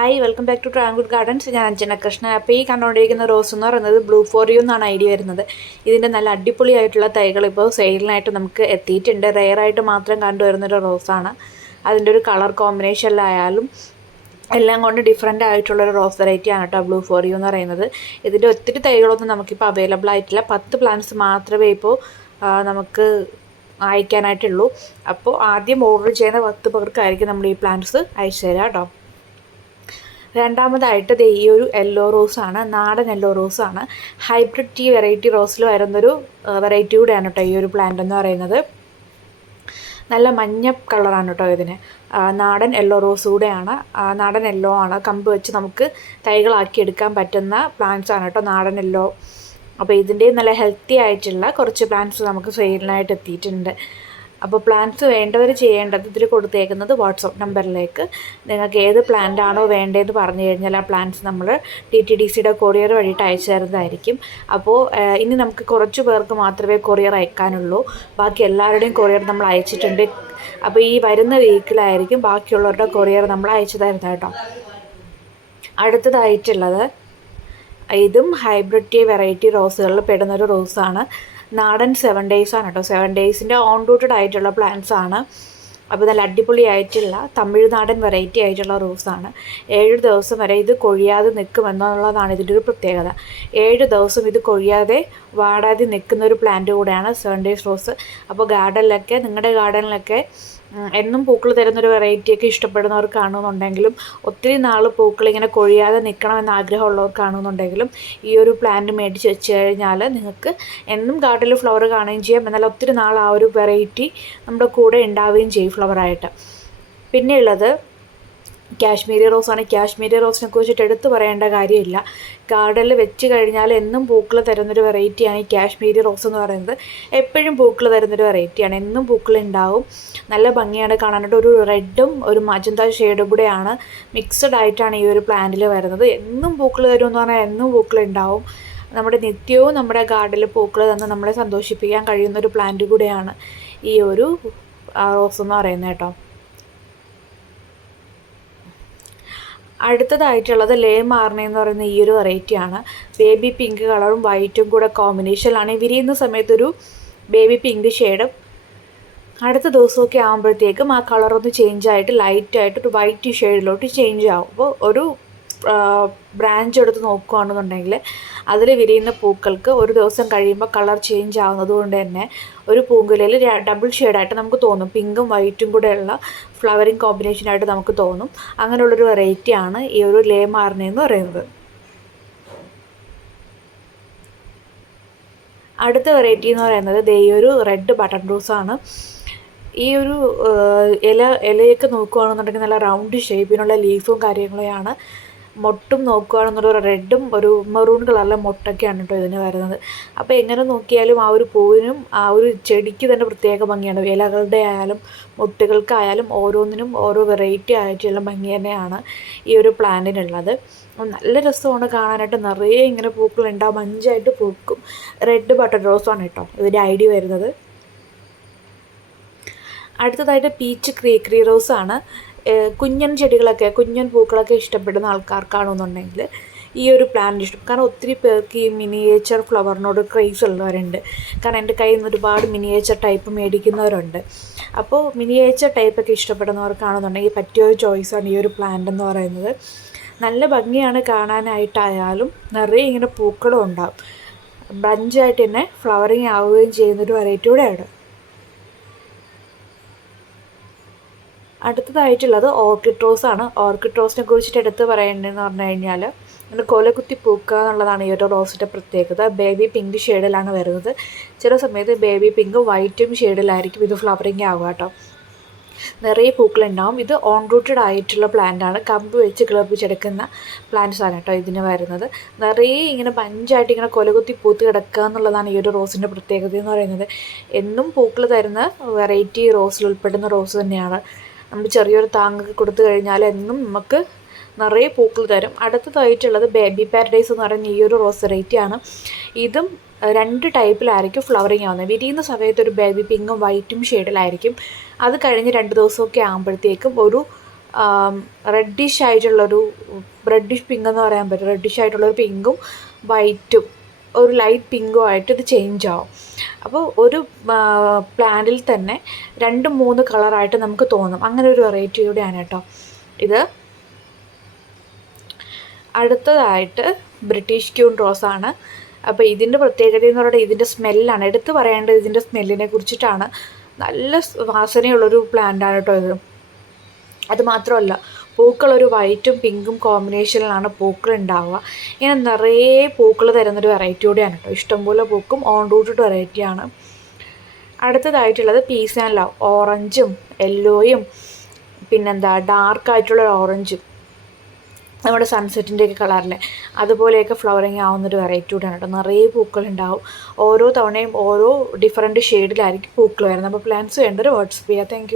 Hi welcome back to ട്രാങ്കുഡ് gardens ഞാൻ അഞ്ജന കൃഷ്ണ അപ്പോൾ ഈ കണ്ടുകൊണ്ടിരിക്കുന്ന റോസ് എന്ന് പറയുന്നത് ബ്ലൂ ഫോർ യു എന്നാണ് ഐഡിയ വരുന്നത്. ഇതിന്റെ നല്ല അടിപൊളിയായിട്ടുള്ള തൈകൾ ഇപ്പോൾ സെയിലിനായിട്ട് നമുക്ക് എത്തിയിട്ടുണ്ട്. റെയറായിട്ട് മാത്രം കണ്ടുവരുന്നൊരു റോസാണ് അതിന്റെ ഒരു കളർ കോമ്പിനേഷനിലായാലും എല്ലാം കൊണ്ട് ഡിഫറെന്റ് ആയിട്ടുള്ളൊരു റോസ് വെറൈറ്റി ആണ് കേട്ടോ ബ്ലൂ ഫോർ യു എന്ന് പറയുന്നത്. ഇതിന്റെ ഒത്തിരി തൈകളൊന്നും നമുക്കിപ്പോൾ അവൈലബിൾ ആയിട്ടില്ല. പത്ത് പ്ലാന്റ്സ് മാത്രമേ ഇപ്പോൾ നമുക്ക് അയക്കാനായിട്ടുള്ളൂ. അപ്പോൾ ആദ്യം ഓർഡർ ചെയ്യുന്ന പത്ത് പേർക്കായിരിക്കും നമ്മൾ ഈ പ്ലാന്റ്സ് അയച്ചു തരാം കേട്ടോ. രണ്ടാമതായിട്ട് ദേ ഈ ഒരു യെല്ലോ റോസാണ് നാടൻ യെല്ലോ റോസാണ്. ഹൈബ്രിഡ് ടീ വെറൈറ്റി റോസിൽ വരുന്നൊരു വെറൈറ്റി കൂടെയാണ് കേട്ടോ ഈ ഒരു പ്ലാന്റ് എന്ന് പറയുന്നത്. നല്ല മഞ്ഞ കളറാണ് കേട്ടോ ഇതിന്. നാടൻ യെല്ലോ റോസ് കൂടെയാണ്. നാടൻ യെല്ലോ ആണ്. കമ്പ് വെച്ച് നമുക്ക് തൈകളാക്കി എടുക്കാൻ പറ്റുന്ന പ്ലാന്റ്സ് ആണ് കേട്ടോ നാടൻ യെല്ലോ. അപ്പോൾ ഇതിന്റെയും നല്ല ഹെൽത്തി ആയിട്ടുള്ള കുറച്ച് പ്ലാന്റ്സ് നമുക്ക് സെയിലിനായിട്ട് എത്തിയിട്ടുണ്ട്. അപ്പോൾ പ്ലാന്റ്സ് വേണ്ടവർ ചെയ്യേണ്ടത് ഇതിൽ കൊടുത്തേക്കുന്നത് വാട്സപ്പ് നമ്പറിലേക്ക്. നിങ്ങൾക്ക് ഏത് പ്ലാന്റ് ആണോ വേണ്ടതെന്ന് പറഞ്ഞു കഴിഞ്ഞാൽ ആ പ്ലാന്റ്സ് നമ്മൾ ടി ടി ഡി സിയുടെ കൊറിയർ വഴിയിട്ട് അയച്ചു തരുന്നതായിരിക്കും അപ്പോൾ ഇനി നമുക്ക് കുറച്ച് പേർക്ക് മാത്രമേ കൊറിയർ അയക്കാനുള്ളൂ. ബാക്കി എല്ലാവരുടെയും കൊറിയർ നമ്മൾ അയച്ചിട്ടുണ്ട്. അപ്പോൾ ഈ വരുന്ന വീക്കിലായിരിക്കും ബാക്കിയുള്ളവരുടെ കൊറിയർ നമ്മൾ അയച്ചു തരുന്നത് കേട്ടോ. അടുത്തതായിട്ടുള്ളത് ഇതും ഹൈബ്രിഡ് വെറൈറ്റി റോസുകളിൽ പെടുന്നൊരു റോസാണ് നാടൻ സെവൻ ഡേയ്സ് ആണ് കേട്ടോ സെവൻ ഡേയ്സിന്റെ ഓൺ റൂട്ടഡ് ആയിട്ടുള്ള പ്ലാന്റ്സ് ആണ്. അപ്പോൾ നല്ല അടിപൊളിയായിട്ടുള്ള തമിഴ്നാടൻ വെറൈറ്റി ആയിട്ടുള്ള റോസാണ് ഏഴ് ദിവസം വരെ ഇത് കൊഴിയാതെ നിൽക്കുമെന്നുള്ളതാണ് ഇതിന്റെ ഒരു പ്രത്യേകത. ഏഴ് ദിവസം ഇത് കൊഴിയാതെ വാടാതെ നിൽക്കുന്ന ഒരു പ്ലാന്റ് കൂടെയാണ് സെവൻ ഡേയ്സ് റോസ് അപ്പോൾ ഗാർഡനിലൊക്കെ നിങ്ങളുടെ ഗാർഡനിലൊക്കെ എന്നും പൂക്കൾ തരുന്നൊരു വെറൈറ്റിയൊക്കെ ഇഷ്ടപ്പെടുന്നവർ കാണുന്നുണ്ടെങ്കിലും ഒത്തിരി നാൾ പൂക്കൾ ഇങ്ങനെ കൊഴിയാതെ നിൽക്കണമെന്ന് ആഗ്രഹമുള്ളവർ കാണുന്നുണ്ടെങ്കിലും ഈ ഒരു പ്ലാന്റ് മേടിച്ച് വെച്ച് കഴിഞ്ഞാൽ നിങ്ങൾക്ക് എന്നും ഗാർഡനിൽ ഫ്ലവർ കാണുകയും ചെയ്യാം. എന്നാൽ ഒത്തിരി നാൾ ആ ഒരു വെറൈറ്റി നമ്മുടെ കൂടെ ഉണ്ടാവുകയും ചെയ്യും ഫ്ലവറായിട്ട് പിന്നെയുള്ളത് കാശ്മീരി റോസാണ്. കാശ്മീരി റോസിനെ കുറിച്ചിട്ട് എടുത്തു പറയേണ്ട കാര്യമില്ല. ഗാർഡനിൽ വെച്ച് കഴിഞ്ഞാൽ എന്നും പൂക്കൾ തരുന്നൊരു വെറൈറ്റിയാണ് ഈ കാശ്മീരി റോസ് എന്ന് പറയുന്നത്. എപ്പോഴും പൂക്കൾ തരുന്നൊരു വെറൈറ്റിയാണ്. എന്നും പൂക്കൾ ഉണ്ടാവും. നല്ല ഭംഗിയാണ് കാണാനായിട്ട്. ഒരു റെഡും ഒരു മജന്ത ഷെയ്ഡും കൂടെയാണ് മിക്സഡ് ആയിട്ടാണ് ഈ ഒരു പ്ലാന്റിൽ വരുന്നത്. എന്നും പൂക്കൾ തരുമെന്ന് പറഞ്ഞാൽ എന്നും പൂക്കൾ ഉണ്ടാവും. നമ്മുടെ നിത്യവും നമ്മുടെ ഗാർഡനിൽ പൂക്കൾ തന്ന് നമ്മളെ സന്തോഷിപ്പിക്കാൻ കഴിയുന്ന ഒരു പ്ലാന്റ് കൂടെയാണ് ഈ ഒരു റോസ് എന്ന് പറയുന്നത് കേട്ടോ. അടുത്തതായിട്ടുള്ളത് ലേ മാർണ എന്ന് പറയുന്ന ഈ ഒരു വെറൈറ്റിയാണ് ബേബി പിങ്ക് കളറും വൈറ്റും കൂടെ കോമ്പിനേഷനിലാണ് വിരിയുന്ന സമയത്തൊരു ബേബി പിങ്ക് ഷെയ്ഡും അടുത്ത ദിവസമൊക്കെ ആകുമ്പോഴത്തേക്കും ആ കളറൊന്ന് ചേഞ്ച് ആയിട്ട് ലൈറ്റായിട്ട് ഒരു വൈറ്റ് ഷെയ്ഡിലോട്ട് ചേഞ്ച് ആവും. അപ്പോൾ ഒരു ബ്രാഞ്ച് എടുത്ത് നോക്കുകയാണെന്നുണ്ടെങ്കിൽ അതിൽ വിരിയുന്ന പൂക്കൾക്ക് ഒരു ദിവസം കഴിയുമ്പോൾ കളർ ചേഞ്ച് ആവുന്നത് കൊണ്ട് തന്നെ ഒരു പൂങ്കുലയിൽ ഡബിൾ ഷെയ്ഡായിട്ട് നമുക്ക് തോന്നും. പിങ്കും വൈറ്റും കൂടെയുള്ള ഫ്ലവറിങ് കോമ്പിനേഷനായിട്ട് നമുക്ക് തോന്നും. അങ്ങനെയുള്ളൊരു വെറൈറ്റിയാണ് ഈ ഒരു ലേ മാർണ എന്ന് പറയുന്നത്. അടുത്ത വെറൈറ്റി എന്ന് പറയുന്നത് ദേ ഒരു റെഡ് ബട്ടൺ റോസാണ് ഈ ഒരു ഇല ഇലയൊക്കെ നോക്കുകയാണെന്നുണ്ടെങ്കിൽ നല്ല റൗണ്ട് ഷേപ്പിനുള്ള ലീഫും കാര്യങ്ങളെയാണ് മൊട്ടും നോക്കുകയാണെന്നുള്ള ഒരു റെഡും ഒരു മെറൂൺ കളറിലെ മൊട്ടൊക്കെയാണ് കേട്ടോ ഇതിന് വരുന്നത്. അപ്പോൾ എങ്ങനെ നോക്കിയാലും ആ ഒരു പൂവിനും ആ ഒരു ചെടിക്ക് തന്നെ പ്രത്യേക ഭംഗിയാണ്. ഇലകളുടെ ആയാലും മൊട്ടുകൾക്കായാലും ഓരോന്നിനും ഓരോ വെറൈറ്റി ആയിട്ടുള്ള ഭംഗി തന്നെയാണ് ഈ ഒരു പ്ലാന്റിനുള്ളത് നല്ല രസമാണ് കാണാനായിട്ട്. നിറയെ ഇങ്ങനെ പൂക്കളുണ്ടാവും അഞ്ചായിട്ട് പൂക്കും. റെഡ് ബട്ടർ റോസാണ് കേട്ടോ ഇതിന്റെ ഐഡിയ വരുന്നത്. അടുത്തതായിട്ട് പീച്ച് ക്രീ ആണ്. ഏഹ് കുഞ്ഞൻ ചെടികളൊക്കെ കുഞ്ഞൻ പൂക്കളൊക്കെ ഇഷ്ടപ്പെടുന്ന ആൾക്കാർക്കാണെന്നുണ്ടെങ്കിൽ ഈ ഒരു പ്ലാന്റ് ഇഷ്ടം. കാരണം ഒത്തിരി പേർക്ക് ഈ മിനിയേച്ചർ ഫ്ലവറിനോട് ക്രേസ് ഉള്ളവരുണ്ട്. കാരണം എന്റെ കയ്യിൽ നിന്ന് ഒരുപാട് മിനിയേച്ചർ ടൈപ്പ് മേടിക്കുന്നവരുണ്ട്. അപ്പോൾ മിനിയേച്ചർ ടൈപ്പൊക്കെ ഇഷ്ടപ്പെടുന്നവർക്കാണെന്നുണ്ടെങ്കിൽ പറ്റിയ ഒരു ചോയ്സാണ് ഈ ഒരു പ്ലാന്റ് എന്ന് പറയുന്നത്. നല്ല ഭംഗിയാണ് കാണാനായിട്ടായാലും നിറയെ ഇങ്ങനെ പൂക്കളും ഉണ്ടാകും ബ്രഞ്ചായിട്ട് തന്നെ ഫ്ലവറിങ് ആവുകയും ചെയ്യുന്നൊരു വെറൈറ്റി കൂടെയാണ് അടുത്തതായിട്ടുള്ളത് ഓർക്കിഡ് റോസ് ആണ്. ഓർക്കിഡ് റോസിനെ കുറിച്ചിട്ട് എടുത്ത് പറയേണ്ടതെന്ന് പറഞ്ഞു കഴിഞ്ഞാൽ ഇങ്ങനെ കൊലകുത്തി പൂക്കുക എന്നുള്ളതാണ് ഈ ഒരു റോസിന്റെ പ്രത്യേകത. ബേബി പിങ്ക് ഷെയ്ഡിലാണ് വരുന്നത്. ചില സമയത്ത് ബേബി പിങ്ക് വൈറ്റും ഷെയ്ഡിലായിരിക്കും ഇത് ഫ്ലവറിങ് ആവുക കേട്ടോ. നിറയെ പൂക്കളുണ്ടാവും ഇത് ഓൺ റൂട്ടഡ് ആയിട്ടുള്ള പ്ലാന്റ് ആണ്. കമ്പ് വെച്ച് കിളപ്പിച്ചെടുക്കുന്ന പ്ലാന്റ്സ് ആണ് കേട്ടോ ഇതിന് വരുന്നത്. നിറയെ ഇങ്ങനെ പഞ്ചായിട്ട് ഇങ്ങനെ കൊലകുത്തി പൂത്ത് കിടക്കുക എന്നുള്ളതാണ് ഈ ഒരു റോസിന്റെ പ്രത്യേകത എന്ന് പറയുന്നത്. എന്നും പൂക്കൾ തരുന്ന വെറൈറ്റി റോസിൽ ഉൾപ്പെടുന്ന റോസ് തന്നെയാണ്. നമ്മൾ ചെറിയൊരു താങ്ങൊക്കെ കൊടുത്തു കഴിഞ്ഞാൽ എന്നും നമുക്ക് നിറയെ പൂക്കൾ തരും. അടുത്തതായിട്ടുള്ളത് ബേബി പാരഡൈസ് എന്ന് പറയുന്ന ഈ ഒരു റോസ് വെറൈറ്റിയാണ് ഇതും അഹ് രണ്ട് ടൈപ്പിലായിരിക്കും ഫ്ലവറിങ് ആവുന്നത്. വിരിയുന്ന സമയത്ത് ഒരു ബേബി പിങ്കും വൈറ്റും ഷെയ്ഡിലായിരിക്കും അത് കഴിഞ്ഞ് രണ്ട് ദിവസമൊക്കെ ആകുമ്പോഴത്തേക്കും ഒരു റെഡിഷ് ആയിട്ടുള്ളൊരു റെഡിഷ് പിങ്ക് എന്ന് പറയാൻ പറ്റും. റെഡിഷ് ആയിട്ടുള്ളൊരു പിങ്കും വൈറ്റും ഒരു ലൈറ്റ് പിങ്കോ ആയിട്ട് ഇത് ചേഞ്ച് ആവും. അപ്പോൾ ഒരു പ്ലാന്റിൽ തന്നെ രണ്ട് മൂന്ന് കളറായിട്ട് നമുക്ക് തോന്നും. അങ്ങനെ ഒരു വെറൈറ്റി കൂടെയാണ് കേട്ടോ. ഇത് അടുത്തതായിട്ട് ബ്രിട്ടീഷ് ക്യൂൺ റോസ് ആണ്. അപ്പോൾ ഇതിന്റെ പ്രത്യേകത എന്ന് പറയുന്നത് ഇതിന്റെ സ്മെല്ലാണ് എടുത്തു പറയേണ്ടത് ഇതിന്റെ സ്മെല്ലിനെ കുറിച്ചിട്ടാണ്. നല്ല വാസനയുള്ളൊരു പ്ലാന്റാണ് കേട്ടോ ഇത്. അത് മാത്രമല്ല പൂക്കളൊരു വൈറ്റും പിങ്കും കോമ്പിനേഷനിലാണ് പൂക്കൾ ഉണ്ടാവുക. ഇങ്ങനെ നിറയെ പൂക്കൾ തരുന്നൊരു വെറൈറ്റി കൂടിയാണ് കേട്ടോ ഇഷ്ടംപോലെ പൂക്കും ഓൺ റൂട്ടഡ് വെറൈറ്റിയാണ് അടുത്തതായിട്ടുള്ളത് പീസ് ആൻഡ് ലവ് ഓറഞ്ചും യെല്ലോയും പിന്നെന്താ ഡാർക്ക് ആയിട്ടുള്ള ഓറഞ്ചും നമ്മുടെ സൺസെറ്റിന്റെയൊക്കെ കളറിലെ അതുപോലെയൊക്കെ ഫ്ലവറിങ് ആവുന്നൊരു വെറൈറ്റി കൂടെയാണ് കേട്ടോ നിറയെ പൂക്കളുണ്ടാവും ഓരോ തവണയും ഓരോ ഡിഫറെന്റ് ഷെയ്ഡിലായിരിക്കും പൂക്കൾ വരുന്നത്. അപ്പോൾ പ്ലാന്റ്സ് വേണ്ടൊരു വാട്സപ്പ് ചെയ്യുക താങ്ക്